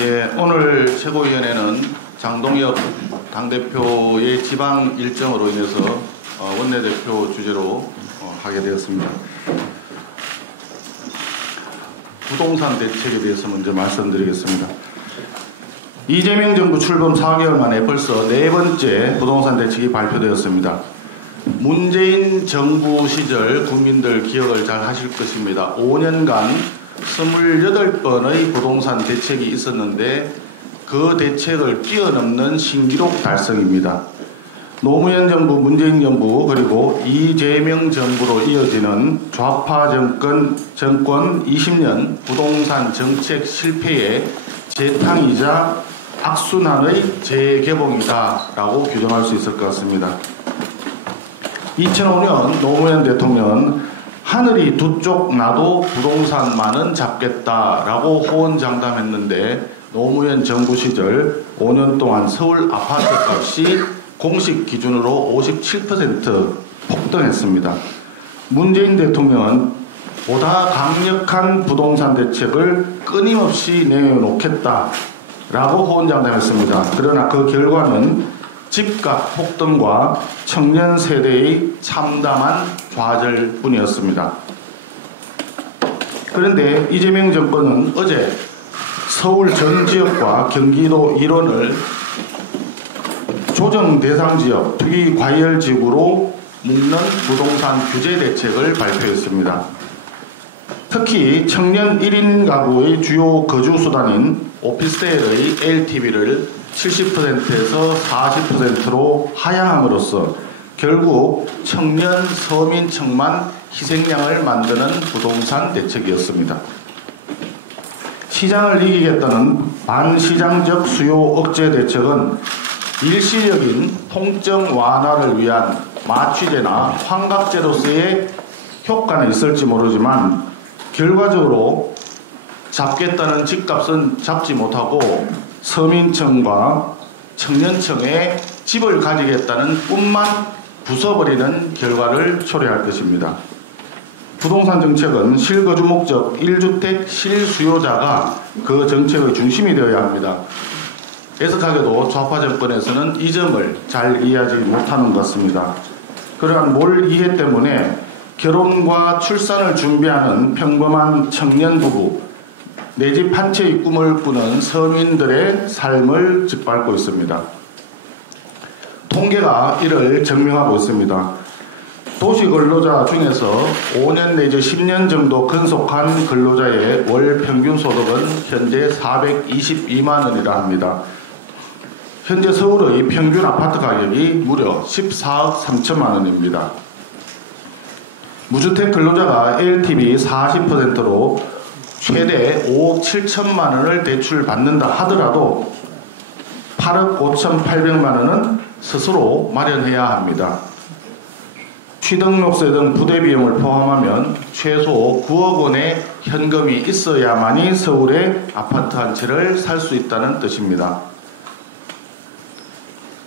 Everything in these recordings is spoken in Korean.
예, 오늘 최고위원회는 장동혁 당대표의 지방 일정으로 인해서 원내대표 주제로 하게 되었습니다. 부동산 대책에 대해서 먼저 말씀드리겠습니다. 이재명 정부 출범 4개월 만에 벌써 4번째 부동산 대책이 발표되었습니다. 문재인 정부 시절 국민들 기억을 잘 하실 것입니다. 5년간 28번의 부동산 대책이 있었는데 그 대책을 뛰어넘는 신기록 달성입니다. 노무현 정부, 문재인 정부 그리고 이재명 정부로 이어지는 좌파 정권 20년 부동산 정책 실패의 재탕이자 악순환의 재개봉이다라고 규정할 수 있을 것 같습니다. 2005년 노무현 대통령은 하늘이 두 쪽 나도 부동산만은 잡겠다라고 호언장담했는데 노무현 정부 시절 5년 동안 서울 아파트 값이 공식 기준으로 57% 폭등했습니다. 문재인 대통령은 보다 강력한 부동산 대책을 끊임없이 내놓겠다라고 호언장담했습니다. 그러나 그 결과는 집값 폭등과 청년 세대의 참담한 좌절뿐이었습니다. 그런데 이재명 정권은 어제 서울 전 지역과 경기도 일원을 조정 대상 지역 투기 과열 지구로 묶는 부동산 규제 대책을 발표했습니다. 특히 청년 1인 가구의 주요 거주 수단인 오피스텔의 LTV를 70%에서 40%로 하향함으로써 결국 청년 서민층만 희생양을 만드는 부동산 대책이었습니다. 시장을 이기겠다는 반시장적 수요 억제 대책은 일시적인 통증 완화를 위한 마취제나 환각제로서의 효과는 있을지 모르지만 결과적으로 잡겠다는 집값은 잡지 못하고 서민층과 청년층의 집을 가지겠다는 꿈만 부숴버리는 결과를 초래할 것입니다. 부동산 정책은 실거주 목적 1주택 실수요자가 그 정책의 중심이 되어야 합니다. 애석하게도 좌파 정권에서는 이 점을 잘 이해하지 못하는 것 같습니다. 그러한 몰 이해 때문에 결혼과 출산을 준비하는 평범한 청년 부부, 내 집 한 채의 꿈을 꾸는 서민들의 삶을 짓밟고 있습니다. 통계가 이를 증명하고 있습니다. 도시근로자 중에서 5년 내지 10년 정도 근속한 근로자의 월 평균 소득은 현재 422만 원이라 합니다. 현재 서울의 평균 아파트 가격이 무려 14억 3천만 원입니다. 무주택 근로자가 LTV 40%로 최대 5억 7천만 원을 대출받는다 하더라도 8억 5천8백만 원은 스스로 마련해야 합니다. 취등록세 등 부대 비용을 포함하면 최소 9억 원의 현금이 있어야만이 서울의 아파트 한 채를 살 수 있다는 뜻입니다.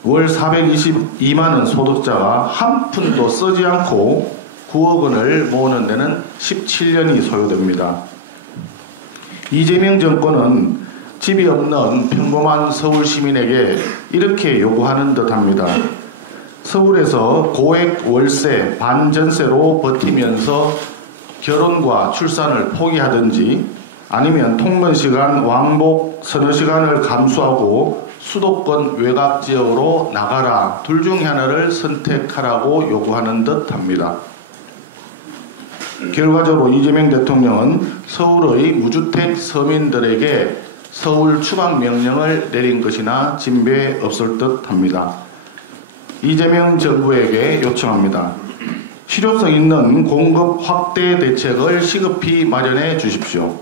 월 422만 원 소득자가 한 푼도 쓰지 않고 9억 원을 모으는 데는 17년이 소요됩니다. 이재명 정권은 집이 없는 평범한 서울 시민에게 이렇게 요구하는 듯합니다. 서울에서 고액 월세, 반전세로 버티면서 결혼과 출산을 포기하든지 아니면 통근 시간 왕복 서너 시간을 감수하고 수도권 외곽 지역으로 나가라, 둘 중 하나를 선택하라고 요구하는 듯합니다. 결과적으로 이재명 대통령은 서울의 무주택 서민들에게 서울 추방 명령을 내린 것이나 진배 없을 듯합니다. 이재명 정부에게 요청합니다. 실효성 있는 공급 확대 대책을 시급히 마련해 주십시오.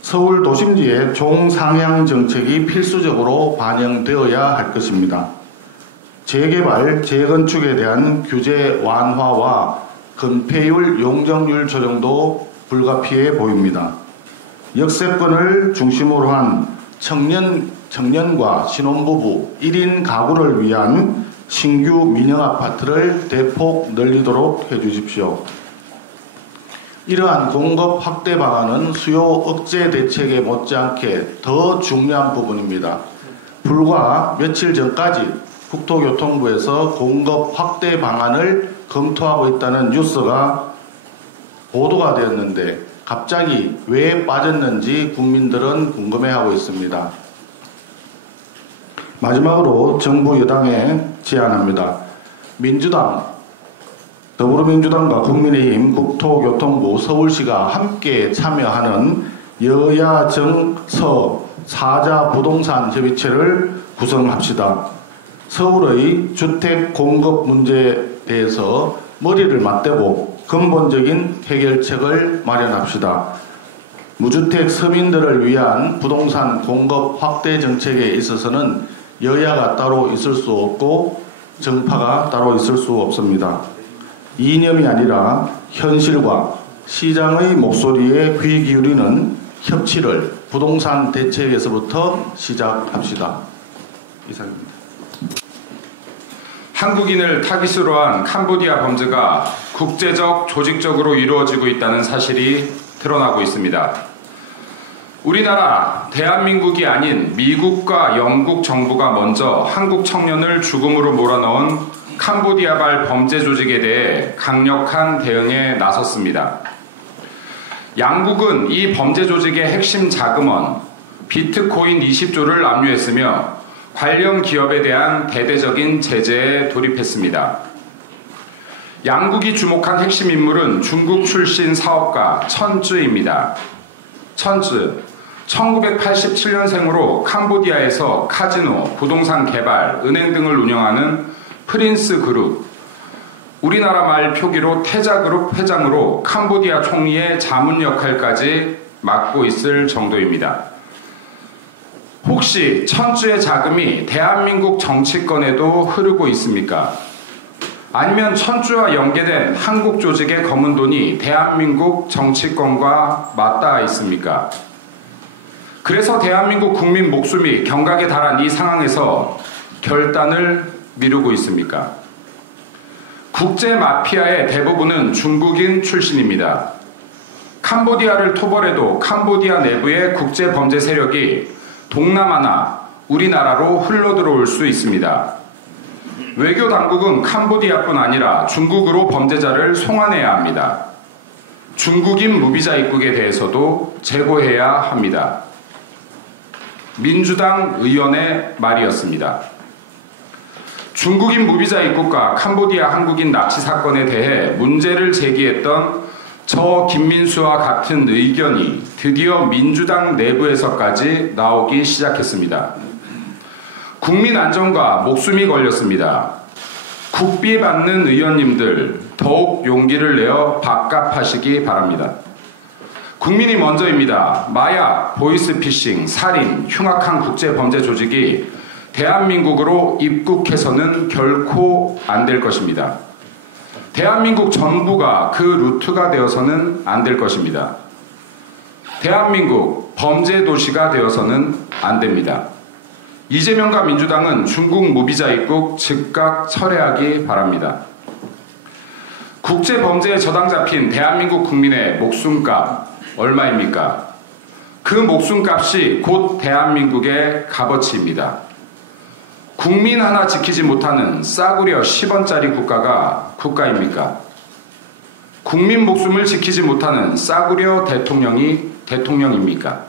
서울 도심지의 종상향 정책이 필수적으로 반영되어야 할 것입니다. 재개발, 재건축에 대한 규제 완화와 건폐율, 용적률 조정도 불가피해 보입니다. 역세권을 중심으로 한 청년과 신혼부부 1인 가구를 위한 신규 민영아파트를 대폭 늘리도록 해주십시오. 이러한 공급 확대 방안은 수요 억제 대책에 못지않게 더 중요한 부분입니다. 불과 며칠 전까지 국토교통부에서 공급 확대 방안을 검토하고 있다는 뉴스가 보도가 되었는데 갑자기 왜 빠졌는지 국민들은 궁금해하고 있습니다. 마지막으로 정부 여당에 제안합니다. 민주당, 더불어민주당과 국민의힘, 국토교통부, 서울시가 함께 참여하는 여야 정서 사자 부동산 협의체를 구성합시다. 서울의 주택 공급 문제에 대해서 머리를 맞대고 근본적인 해결책을 마련합시다. 무주택 서민들을 위한 부동산 공급 확대 정책에 있어서는 여야가 따로 있을 수 없고 정파가 따로 있을 수 없습니다. 이념이 아니라 현실과 시장의 목소리에 귀 기울이는 협치를 부동산 대책에서부터 시작합시다. 이상입니다. 한국인을 타깃으로 한 캄보디아 범죄가 국제적, 조직적으로 이루어지고 있다는 사실이 드러나고 있습니다. 우리나라, 대한민국이 아닌 미국과 영국 정부가 먼저 한국 청년을 죽음으로 몰아넣은 캄보디아발 범죄 조직에 대해 강력한 대응에 나섰습니다. 양국은 이 범죄 조직의 핵심 자금원 비트코인 20조를 압류했으며 관련 기업에 대한 대대적인 제재에 돌입했습니다. 양국이 주목한 핵심 인물은 중국 출신 사업가 천쯔입니다. 천쯔, 1987년생으로 캄보디아에서 카지노, 부동산 개발, 은행 등을 운영하는 프린스 그룹, 우리나라 말 표기로 태자그룹 회장으로 캄보디아 총리의 자문 역할까지 맡고 있을 정도입니다. 혹시 천쯔의 자금이 대한민국 정치권에도 흐르고 있습니까? 아니면 천쯔와 연계된 한국 조직의 검은 돈이 대한민국 정치권과 맞닿아 있습니까? 그래서 대한민국 국민 목숨이 경각에 달한 이 상황에서 결단을 미루고 있습니까? 국제 마피아의 대부분은 중국인 출신입니다. 캄보디아를 토벌해도 캄보디아 내부의 국제 범죄 세력이 동남아나 우리나라로 흘러들어올 수 있습니다. 외교 당국은 캄보디아뿐 아니라 중국으로 범죄자를 송환해야 합니다. 중국인 무비자 입국에 대해서도 제고해야 합니다. 민주당 의원의 말이었습니다. 중국인 무비자 입국과 캄보디아 한국인 납치 사건에 대해 문제를 제기했던 저 김민수와 같은 의견이 드디어 민주당 내부에서까지 나오기 시작했습니다. 국민 안전과 목숨이 걸렸습니다. 국비 받는 의원님들 더욱 용기를 내어 밥값하시기 바랍니다. 국민이 먼저입니다. 마약, 보이스피싱, 살인, 흉악한 국제범죄 조직이 대한민국으로 입국해서는 결코 안 될 것입니다. 대한민국 정부가 그 루트가 되어서는 안 될 것입니다. 대한민국 범죄 도시가 되어서는 안 됩니다. 이재명과 민주당은 중국 무비자 입국 즉각 철회하기 바랍니다. 국제범죄에 저당 잡힌 대한민국 국민의 목숨값 얼마입니까? 그 목숨값이 곧 대한민국의 값어치입니다. 국민 하나 지키지 못하는 싸구려 10원짜리 국가가 국가입니까? 국민 목숨을 지키지 못하는 싸구려 대통령이 대통령입니까?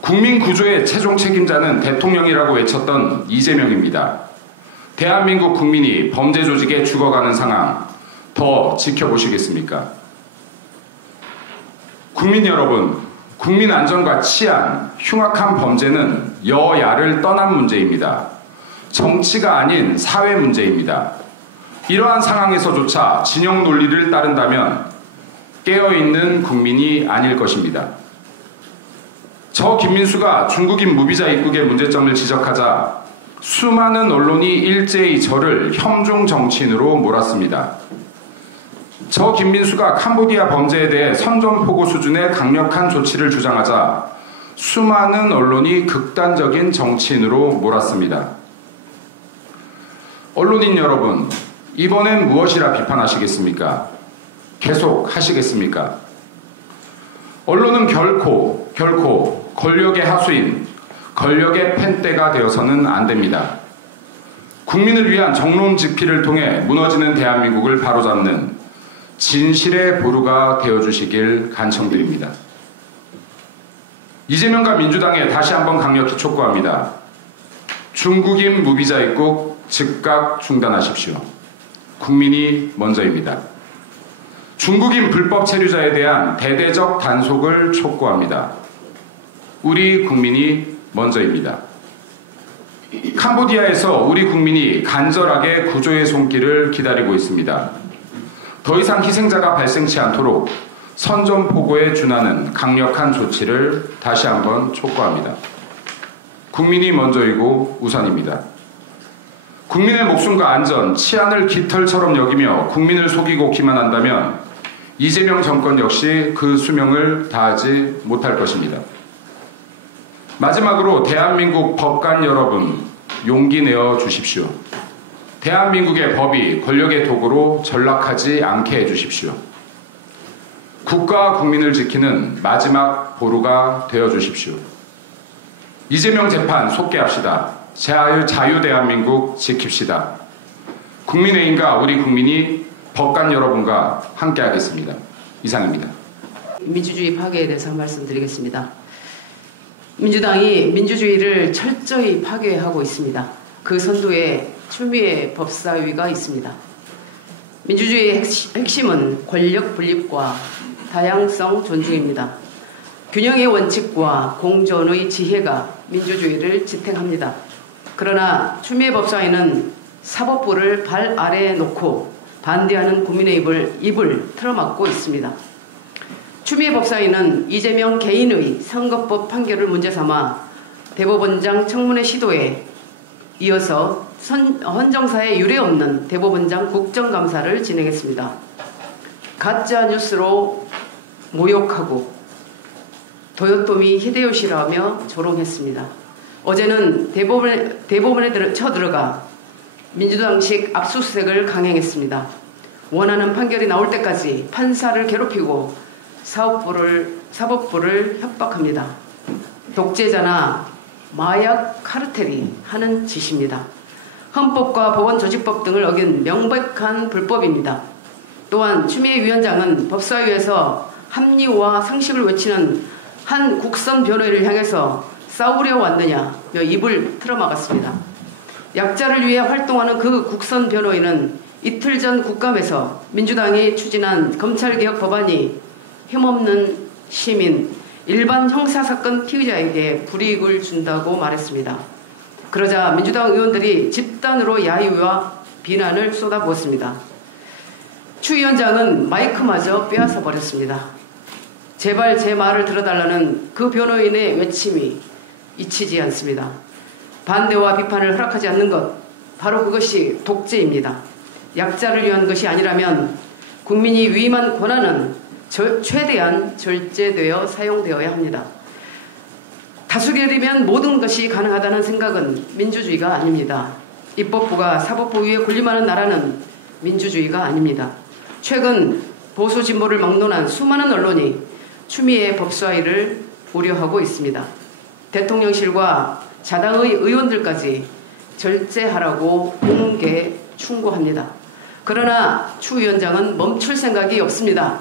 국민 구조의 최종 책임자는 대통령이라고 외쳤던 이재명입니다. 대한민국 국민이 범죄 조직에 죽어가는 상황 더 지켜보시겠습니까? 국민 여러분, 국민 안전과 치안, 흉악한 범죄는 여야를 떠난 문제입니다. 정치가 아닌 사회 문제입니다. 이러한 상황에서조차 진영 논리를 따른다면 깨어있는 국민이 아닐 것입니다. 저 김민수가 중국인 무비자 입국의 문제점을 지적하자 수많은 언론이 일제히 저를 혐중 정치인으로 몰았습니다. 저 김민수가 캄보디아 범죄에 대해 선전포고 수준의 강력한 조치를 주장하자 수많은 언론이 극단적인 정치인으로 몰았습니다. 언론인 여러분, 이번엔 무엇이라 비판하시겠습니까? 계속 하시겠습니까? 언론은 결코 권력의 하수인, 권력의 펜대가 되어서는 안 됩니다. 국민을 위한 정론 집필을 통해 무너지는 대한민국을 바로잡는 진실의 보루가 되어주시길 간청드립니다. 이재명과 민주당에 다시 한번 강력히 촉구합니다. 중국인 무비자 입국 즉각 중단하십시오. 국민이 먼저입니다. 중국인 불법 체류자에 대한 대대적 단속을 촉구합니다. 우리 국민이 먼저입니다. 캄보디아에서 우리 국민이 간절하게 구조의 손길을 기다리고 있습니다. 더 이상 희생자가 발생치 않도록 선전포고에 준하는 강력한 조치를 다시 한번 촉구합니다. 국민이 먼저이고 우선입니다. 국민의 목숨과 안전, 치안을 깃털처럼 여기며 국민을 속이고 기만한다면 이재명 정권 역시 그 수명을 다하지 못할 것입니다. 마지막으로 대한민국 법관 여러분, 용기 내어 주십시오. 대한민국의 법이 권력의 도구로 전락하지 않게 해주십시오. 국가와 국민을 지키는 마지막 보루가 되어 주십시오. 이재명 재판 속개합시다. 자유 대한민국 지킵시다. 국민의힘과 우리 국민이 법관 여러분과 함께하겠습니다. 이상입니다. 민주주의 파괴에 대해서 말씀드리겠습니다. 민주당이 민주주의를 철저히 파괴하고 있습니다. 그 선두에 추미애 법사위가 있습니다. 민주주의의 핵심은 권력 분립과 다양성 존중입니다. 균형의 원칙과 공존의 지혜가 민주주의를 지탱합니다. 그러나 추미애 법사위는 사법부를 발 아래에 놓고 반대하는 국민의 입을 틀어막고 있습니다. 추미애 법사위는 이재명 개인의 선거법 판결을 문제 삼아 대법원장 청문회 시도에 이어서 헌정사에 유례없는 대법원장 국정감사를 진행했습니다. 가짜 뉴스로 모욕하고 도요토미 히데요시라며 조롱했습니다. 어제는 대법원에 쳐들어가 민주당식 압수수색을 강행했습니다. 원하는 판결이 나올 때까지 판사를 괴롭히고 사법부를 협박합니다. 독재자나 마약 카르텔이 하는 짓입니다. 헌법과 법원조직법 등을 어긴 명백한 불법입니다. 또한 추미애 위원장은 법사위에서 합리와 상식을 외치는 한 국선 변호인을 향해서 싸우려 왔느냐며 입을 틀어막았습니다. 약자를 위해 활동하는 그 국선 변호인은 이틀 전 국감에서 민주당이 추진한 검찰개혁 법안이 힘없는 시민, 일반 형사사건 피의자에게 불이익을 준다고 말했습니다. 그러자 민주당 의원들이 집단으로 야유와 비난을 쏟아부었습니다. 추 위원장은 마이크마저 빼앗아 버렸습니다. 제발 제 말을 들어달라는 그 변호인의 외침이 잊히지 않습니다. 반대와 비판을 허락하지 않는 것, 바로 그것이 독재입니다. 약자를 위한 것이 아니라면 국민이 위임한 권한은 최대한 절제되어 사용되어야 합니다. 다수결이면 모든 것이 가능하다는 생각은 민주주의가 아닙니다. 입법부가 사법부 위에 군림하는 나라는 민주주의가 아닙니다. 최근 보수 진보를 막론한 수많은 언론이 추미애 법사위를 우려하고 있습니다. 대통령실과 자당의 의원들까지 절제하라고 공개 충고합니다. 그러나 추 위원장은 멈출 생각이 없습니다.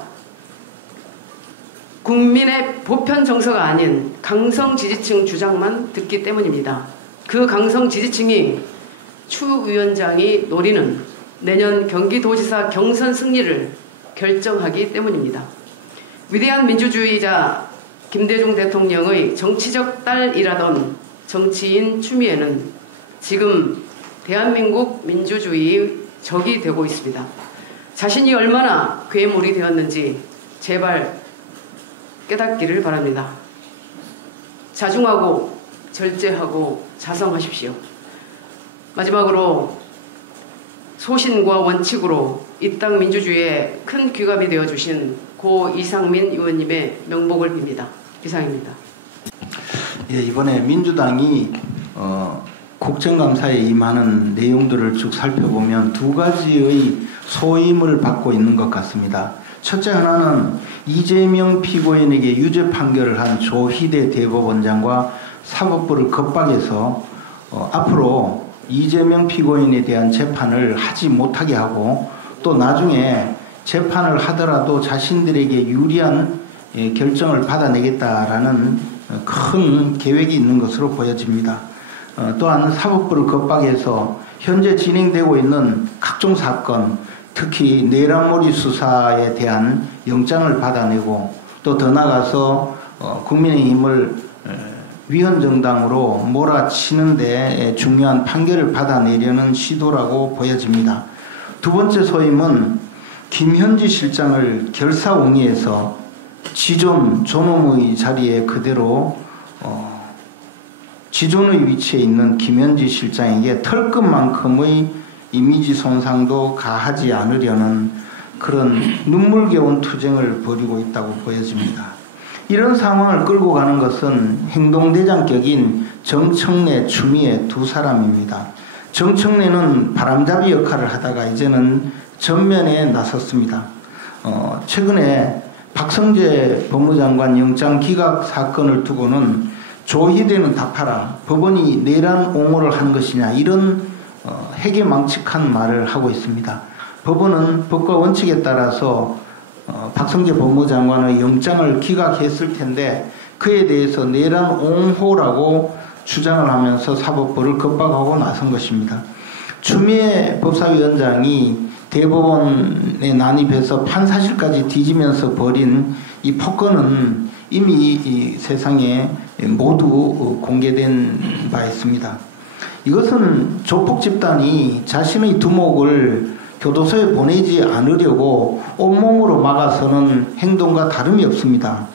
국민의 보편 정서가 아닌 강성 지지층 주장만 듣기 때문입니다. 그 강성 지지층이 추 위원장이 노리는 내년 경기도지사 경선 승리를 결정하기 때문입니다. 위대한 민주주의자 김대중 대통령의 정치적 딸이라던 정치인 추미애는 지금 대한민국 민주주의의 적이 되고 있습니다. 자신이 얼마나 괴물이 되었는지 제발 깨닫기를 바랍니다. 자중하고 절제하고 자성하십시오. 마지막으로 소신과 원칙으로 이 땅 민주주의에 큰 귀감이 되어주신 고 이상민 의원님의 명복을 빕니다. 이상입니다. 예, 이번에 민주당이 국정감사에 임하는 내용들을 쭉 살펴보면 두 가지의 소임을 받고 있는 것 같습니다. 첫째 하나는 이재명 피고인에게 유죄 판결을 한 조희대 대법원장과 사법부를 겁박해서 앞으로 이재명 피고인에 대한 재판을 하지 못하게 하고 또 나중에 재판을 하더라도 자신들에게 유리한 결정을 받아내겠다라는 큰 계획이 있는 것으로 보여집니다. 또한 사법부를 겁박해서 현재 진행되고 있는 각종 사건, 특히 내란몰이 수사에 대한 영장을 받아내고 또 더 나아가서 국민의힘을 위헌정당으로 몰아치는 데 중요한 판결을 받아내려는 시도라고 보여집니다. 두 번째 소임은 김현지 실장을 결사옹위해서 지존, 존엄의 자리에 그대로 지존의 위치에 있는 김현지 실장에게 털끝만큼의 이미지 손상도 가하지 않으려는 그런 눈물겨운 투쟁을 벌이고 있다고 보여집니다. 이런 상황을 끌고 가는 것은 행동대장격인 정청래, 추미애 두 사람입니다. 정청래는 바람잡이 역할을 하다가 이제는 전면에 나섰습니다. 최근에 박성재 법무장관 영장 기각 사건을 두고는 조희대는 답하라, 법원이 내란 옹호를 한 것이냐, 이런 해괴망측한 말을 하고 있습니다. 법원은 법과 원칙에 따라서 박성재 법무장관의 영장을 기각했을 텐데 그에 대해서 내란 옹호라고 주장을 하면서 사법부를 겁박하고 나선 것입니다. 추미애 법사위원장이 대법원에 난입해서 판사실까지 뒤지면서 벌인 이 폭거는 이미 이 세상에 모두 공개된 바 있습니다. 이것은 조폭 집단이 자신의 두목을 교도소에 보내지 않으려고 온몸으로 막아서는 행동과 다름이 없습니다.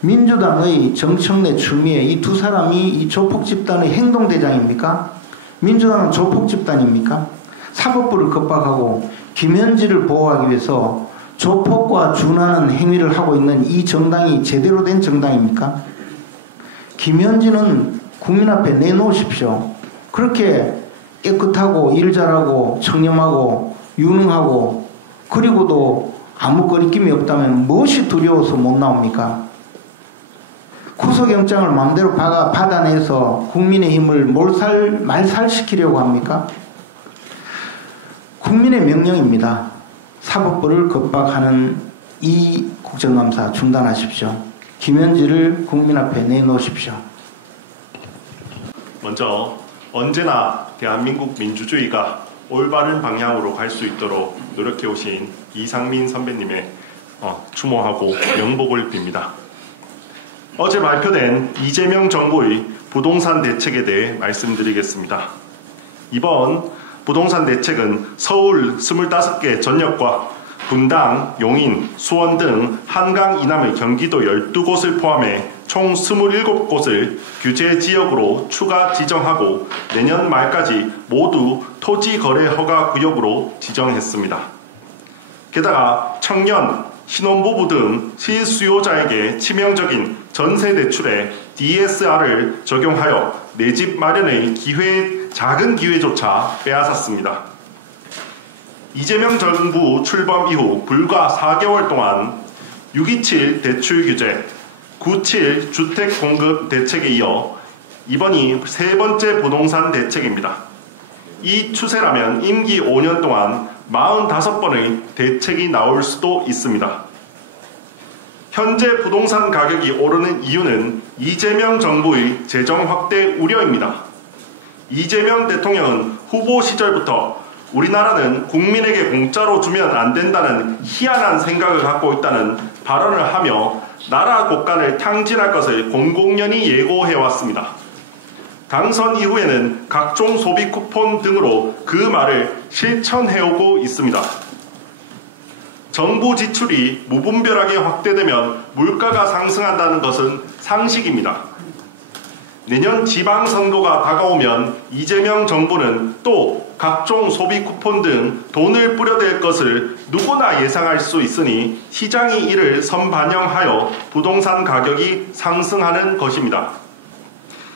민주당의 정청래, 추미애 이 두 사람이 이 조폭 집단의 행동대장입니까? 민주당은 조폭 집단입니까? 사법부를 겁박하고 김현지를 보호하기 위해서 조폭과 준하는 행위를 하고 있는 이 정당이 제대로 된 정당입니까? 김현지는 국민 앞에 내놓으십시오. 그렇게 깨끗하고 일 잘하고 청렴하고 유능하고 그리고도 아무 거리낌이 없다면 무엇이 두려워서 못 나옵니까? 구속영장을 마음대로 받아내서 국민의힘을 말살시키려고 합니까? 국민의 명령입니다. 사법부를 겁박하는 이 국정감사 중단하십시오. 김현지를 국민 앞에 내놓으십시오. 먼저 언제나 대한민국 민주주의가 올바른 방향으로 갈 수 있도록 노력해오신 이상민 선배님의 추모하고 명복을 빕니다. 어제 발표된 이재명 정부의 부동산 대책에 대해 말씀드리겠습니다. 이번 부동산 대책은 서울 25개 전역과 분당, 용인, 수원 등 한강 이남의 경기도 12곳을 포함해 총 27곳을 규제 지역으로 추가 지정하고 내년 말까지 모두 토지 거래 허가 구역으로 지정했습니다. 게다가 청년, 신혼부부 등 실수요자에게 치명적인 전세 대출에 DSR을 적용하여 내 집 마련의 작은 기회조차 빼앗았습니다. 이재명 정부 출범 이후 불과 4개월 동안 6.27 대출 규제, 9.7 주택 공급 대책에 이어 이번이 세 번째 부동산 대책입니다. 이 추세라면 임기 5년 동안 45번의 대책이 나올 수도 있습니다. 현재 부동산 가격이 오르는 이유는 이재명 정부의 재정 확대 우려입니다. 이재명 대통령은 후보 시절부터 우리나라는 국민에게 공짜로 주면 안 된다는 희한한 생각을 갖고 있다는 발언을 하며 나라 곳간을 탕진할 것을 공공연히 예고해왔습니다. 당선 이후에는 각종 소비 쿠폰 등으로 그 말을 실천해오고 있습니다. 정부 지출이 무분별하게 확대되면 물가가 상승한다는 것은 상식입니다. 내년 지방선거가 다가오면 이재명 정부는 또 각종 소비 쿠폰 등 돈을 뿌려댈 것을 누구나 예상할 수 있으니 시장이 이를 선반영하여 부동산 가격이 상승하는 것입니다.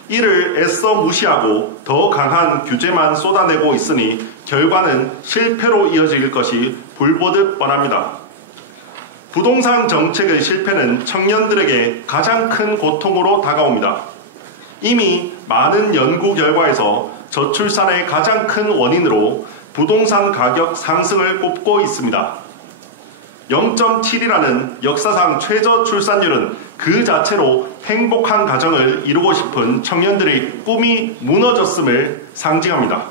이를 애써 무시하고 더 강한 규제만 쏟아내고 있으니 결과는 실패로 이어질 것이 불보듯 뻔합니다. 부동산 정책의 실패는 청년들에게 가장 큰 고통으로 다가옵니다. 이미 많은 연구 결과에서 저출산의 가장 큰 원인으로 부동산 가격 상승을 꼽고 있습니다. 0.7이라는 역사상 최저 출산율은 그 자체로 행복한 가정을 이루고 싶은 청년들의 꿈이 무너졌음을 상징합니다.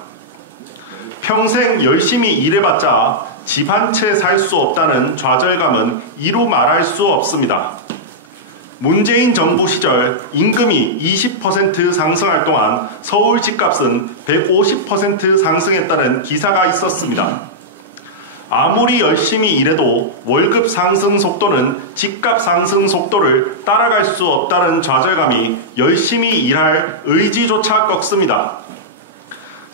평생 열심히 일해봤자 집 한 채 살 수 없다는 좌절감은 이루 말할 수 없습니다. 문재인 정부 시절 임금이 20% 상승할 동안 서울 집값은 150% 상승했다는 기사가 있었습니다. 아무리 열심히 일해도 월급 상승 속도는 집값 상승 속도를 따라갈 수 없다는 좌절감이 열심히 일할 의지조차 꺾습니다.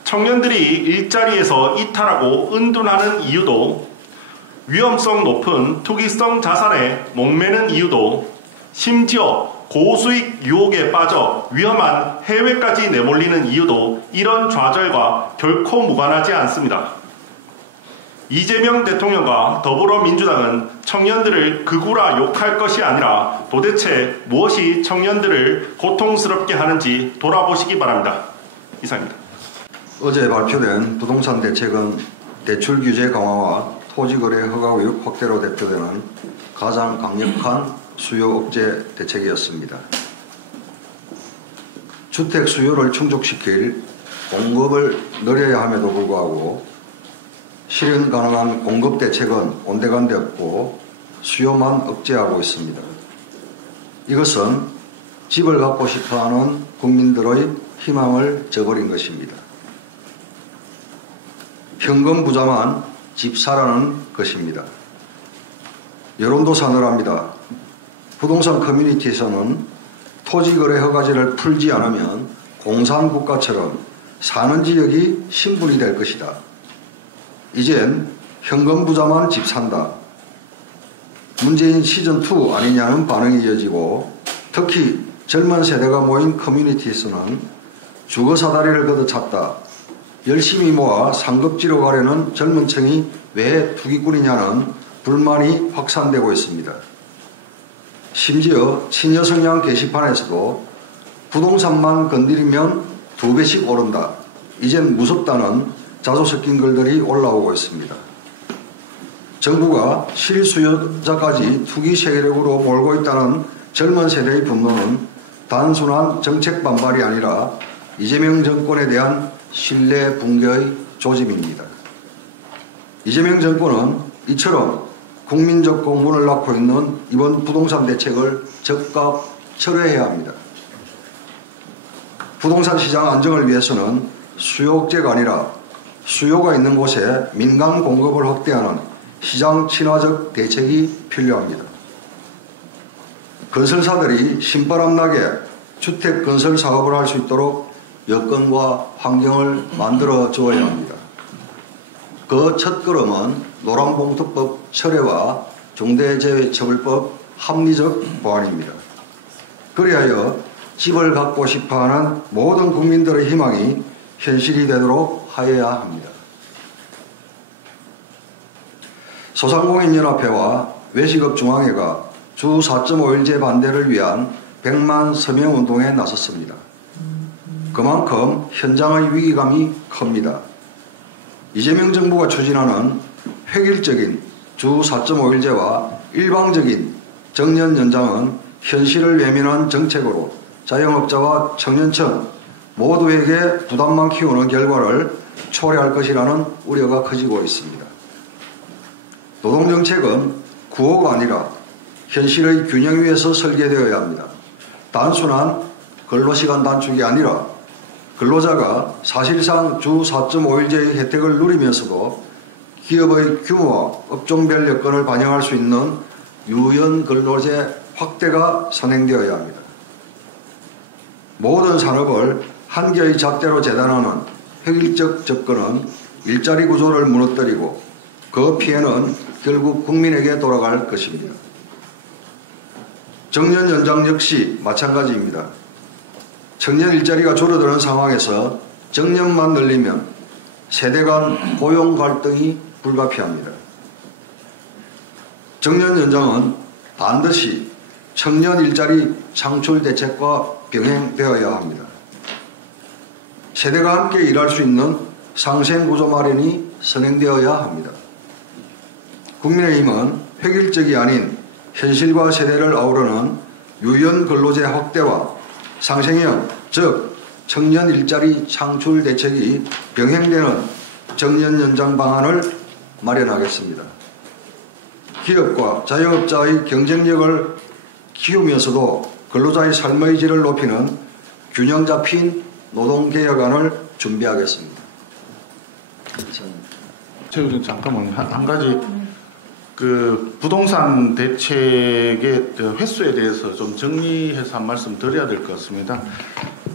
청년들이 일자리에서 이탈하고 은둔하는 이유도, 위험성 높은 투기성 자산에 목매는 이유도, 심지어 고수익 유혹에 빠져 위험한 해외까지 내몰리는 이유도 이런 좌절과 결코 무관하지 않습니다. 이재명 대통령과 더불어민주당은 청년들을 극우라 욕할 것이 아니라 도대체 무엇이 청년들을 고통스럽게 하는지 돌아보시기 바랍니다. 이상입니다. 어제 발표된 부동산 대책은 대출 규제 강화와 토지거래 허가 의혹 확대로 대표되는 가장 강력한 수요 억제 대책이었습니다. 주택 수요를 충족시킬 공급을 늘려야 함에도 불구하고 실현 가능한 공급 대책은 온데간데 없고 수요만 억제하고 있습니다. 이것은 집을 갖고 싶어하는 국민들의 희망을 저버린 것입니다. 현금 부자만 집 사라는 것입니다. 여론조사 늘합니다. 부동산 커뮤니티에서는 토지거래 허가제를 풀지 않으면 공산국가처럼 사는 지역이 신분이 될 것이다. 이젠 현금 부자만 집 산다. 문재인 시즌2 아니냐는 반응이 이어지고, 특히 젊은 세대가 모인 커뮤니티에서는 주거 사다리를 걷어찼다. 열심히 모아 상급지로 가려는 젊은 층이 왜 투기꾼이냐는 불만이 확산되고 있습니다. 심지어 친여성향 게시판에서도 부동산만 건드리면 2배씩 오른다. 이젠 무섭다는 자조 섞인 글들이 올라오고 있습니다. 정부가 실수요자까지 투기 세력으로 몰고 있다는 젊은 세대의 분노는 단순한 정책 반발이 아니라 이재명 정권에 대한 신뢰 붕괴의 조짐입니다. 이재명 정권은 이처럼 국민적 공분을 낳고 있는 이번 부동산 대책을 즉각 철회해야 합니다. 부동산 시장 안정을 위해서는 수요 억제가 아니라 수요가 있는 곳에 민간 공급을 확대하는 시장 친화적 대책이 필요합니다. 건설사들이 신바람나게 주택 건설 사업을 할 수 있도록 여건과 환경을 만들어 주어야 합니다. 그 첫걸음은 노란봉투법 철회와 중대재해처벌법 합리적 보완입니다. 그리하여 집을 갖고 싶어하는 모든 국민들의 희망이 현실이 되도록 하여야 합니다. 소상공인연합회와 외식업중앙회가 주 4.5일제 반대를 위한 100만 서명 운동에 나섰습니다. 그만큼 현장의 위기감이 큽니다. 이재명 정부가 추진하는 획일적인 주 4.5일제와 일방적인 정년 연장은 현실을 외면한 정책으로 자영업자와 청년층 모두에게 부담만 키우는 결과를 초래할 것이라는 우려가 커지고 있습니다. 노동정책은 구호가 아니라 현실의 균형 위에서 설계되어야 합니다. 단순한 근로시간 단축이 아니라 근로자가 사실상 주 4.5일제의 혜택을 누리면서도 기업의 규모와 업종별 여건을 반영할 수 있는 유연 근로제 확대가 선행되어야 합니다. 모든 산업을 한 개의 잣대로 재단하는 획일적 접근은 일자리 구조를 무너뜨리고 그 피해는 결국 국민에게 돌아갈 것입니다. 정년 연장 역시 마찬가지입니다. 청년 일자리가 줄어드는 상황에서 정년만 늘리면 세대 간 고용 갈등이 불가피합니다. 정년 연장은 반드시 청년 일자리 창출 대책과 병행되어야 합니다. 세대가 함께 일할 수 있는 상생구조 마련이 선행되어야 합니다. 국민의힘은 획일적이 아닌 현실과 세대를 아우르는 유연 근로제 확대와 상생형, 즉 청년 일자리 창출 대책이 병행되는 정년 연장 방안을 마련하겠습니다. 기업과 자영업자의 경쟁력을 키우면서도 근로자의 삶의 질을 높이는 균형 잡힌 노동개혁안을 준비하겠습니다. 최우진 잠깐만 한 가지 그 부동산 대책의 횟수에 대해서 좀 정리해서 한 말씀 드려야 될 것 같습니다.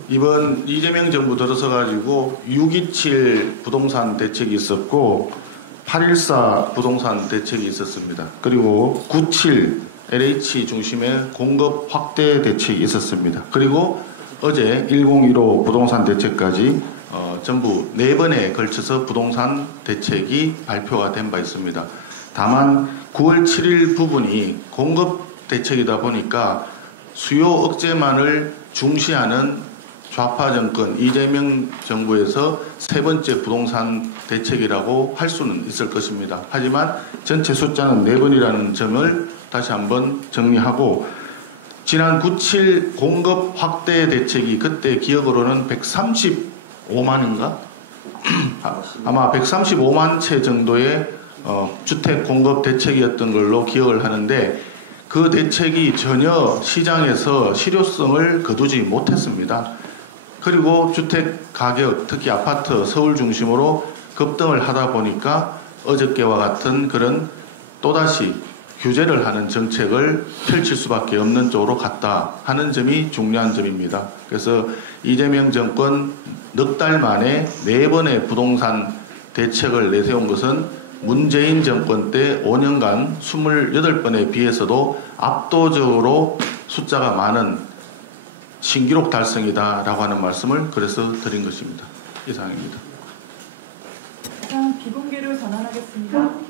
이번 이재명 정부 들어서 가지고 627 부동산 대책이 있었고 814 부동산 대책이 있었습니다. 그리고 97 LH 중심의 공급 확대 대책이 있었습니다. 그리고 어제 1015 부동산 대책까지 전부 4번에 걸쳐서 부동산 대책이 발표가 된 바 있습니다. 다만 9월 7일 부분이 공급 대책이다 보니까 수요 억제만을 중시하는 좌파 정권 이재명 정부에서 3번째 부동산 대책이라고 할 수는 있을 것입니다. 하지만 전체 숫자는 4번이라는 점을 다시 한번 정리하고 지난 97 공급 확대 대책이 그때 기억으로는 135만인가? 아마 135만 채 정도의 주택 공급 대책이었던 걸로 기억을 하는데 그 대책이 전혀 시장에서 실효성을 거두지 못했습니다. 그리고 주택 가격, 특히 아파트 서울 중심으로 급등을 하다 보니까 어저께와 같은 그런 또다시 규제를 하는 정책을 펼칠 수밖에 없는 쪽으로 갔다 하는 점이 중요한 점입니다. 그래서 이재명 정권 넉 달 만에 4번의 부동산 대책을 내세운 것은 문재인 정권 때 5년간 28번에 비해서도 압도적으로 숫자가 많은 신기록 달성이다라고 하는 말씀을 그래서 드린 것입니다. 이상입니다. 이상 비공개로 전환하겠습니다.